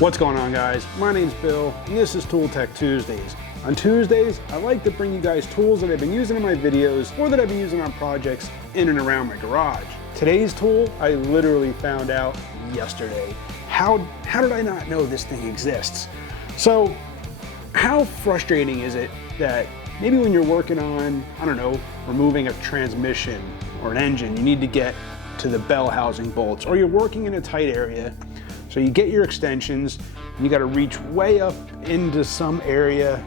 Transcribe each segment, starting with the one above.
What's going on, guys? My name's Bill and this is Tool Tech Tuesdays. On Tuesdays, I like to bring you guys tools that I've been using in my videos or that I've been using on projects in and around my garage. Today's tool, I literally found out yesterday. How did I not know this thing exists? So, how frustrating is it that maybe when you're working on, I don't know, removing a transmission or an engine, you need to get to the bell housing bolts, or you're working in a tight area, so you get your extensions, and you got to reach way up into some area,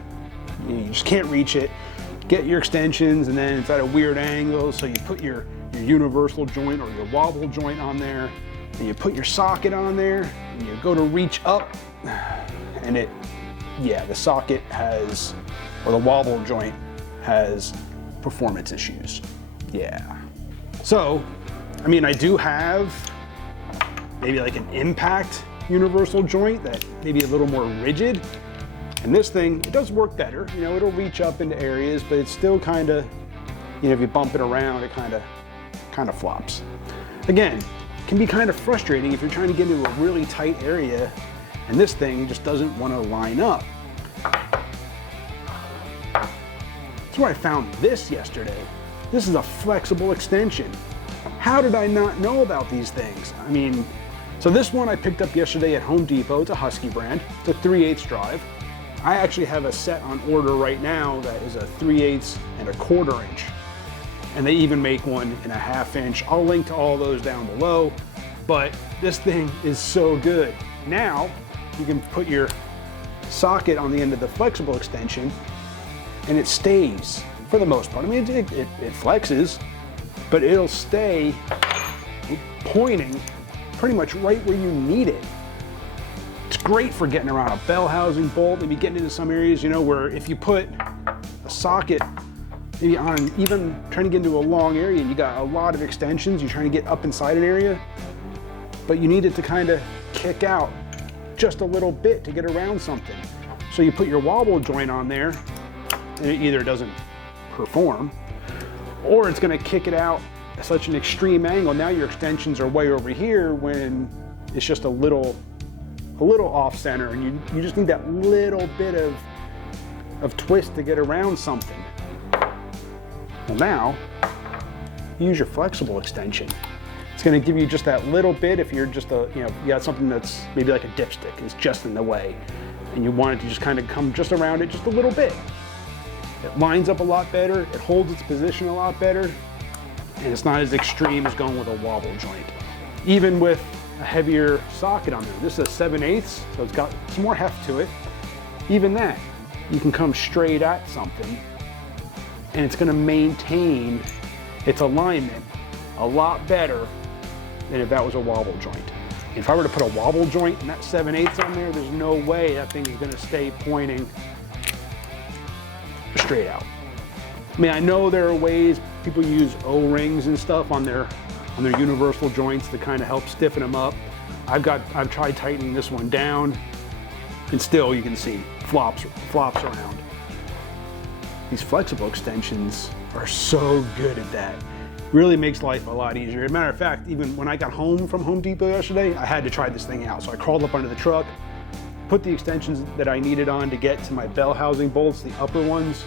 you just can't reach it, get your extensions, and then it's at a weird angle, so you put your universal joint or your wobble joint on there, and you put your socket on there, and you go to reach up, and the socket has, or the wobble joint has performance issues. Yeah. So, I mean, I do have maybe like an impact universal joint that maybe a little more rigid. And this thing, it does work better. You know, it'll reach up into areas, but it's still kind of, you know, if you bump it around, it kind of flops. Again, it can be kind of frustrating if you're trying to get into a really tight area and this thing just doesn't want to line up. That's where I found this yesterday. This is a flexible extension. How did I not know about these things? I mean, so this one I picked up yesterday at Home Depot. It's a Husky brand. It's a 3/8 drive. I actually have a set on order right now that is a 3/8 and a 1/4 inch. And they even make one in a 1/2 inch. I'll link to all those down below, but this thing is so good. Now, you can put your socket on the end of the flexible extension and it stays for the most part. I mean, it flexes, but it'll stay pointing pretty much right where you need it. It's great for getting around a bell housing bolt, maybe getting into some areas, you know, where if you put a socket maybe on, even trying to get into a long area and you got a lot of extensions, you're trying to get up inside an area, but you need it to kind of kick out just a little bit to get around something. So you put your wobble joint on there and it either doesn't perform or it's going to kick it out at such an extreme angle. Now your extensions are way over here when it's just a little off center, and you just need that little bit of twist to get around something. Well, now use your flexible extension. It's going to give you just that little bit. If you're just you got something that's maybe like a dipstick is just in the way, and you want it to just kind of come just around it just a little bit. It lines up a lot better, it holds its position a lot better, and it's not as extreme as going with a wobble joint. Even with a heavier socket on there. This is a 7/8, so it's got some more heft to it. Even that, you can come straight at something, and it's gonna maintain its alignment a lot better than if that was a wobble joint. If I were to put a wobble joint and that 7/8 on there, there's no way that thing is gonna stay pointing straight out. I mean, I know there are ways people use O-rings and stuff on their universal joints to kind of help stiffen them up. I've tried tightening this one down, and still you can see flops around. These flexible extensions are so good at that. Really makes life a lot easier. As a matter of fact, even when I got home from Home Depot yesterday, I had to try this thing out. So I crawled up under the truck, put the extensions that I needed on to get to my bell housing bolts, the upper ones,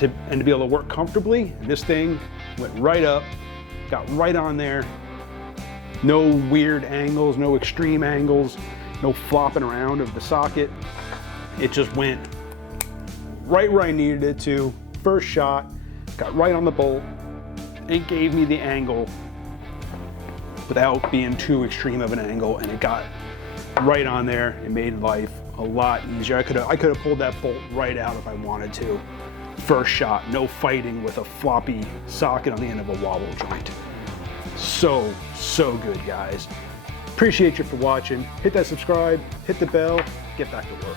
and to be able to work comfortably. And this thing went right up, got right on there. No weird angles, no extreme angles, no flopping around of the socket. It just went right where I needed it to. First shot, got right on the bolt. It gave me the angle without being too extreme of an angle, and it got right on there. It made life a lot easier. I could have pulled that bolt right out if I wanted to. First shot, no fighting with a floppy socket on the end of a wobble joint. So good, guys. Appreciate you for watching. Hit that subscribe, hit the bell, get back to work.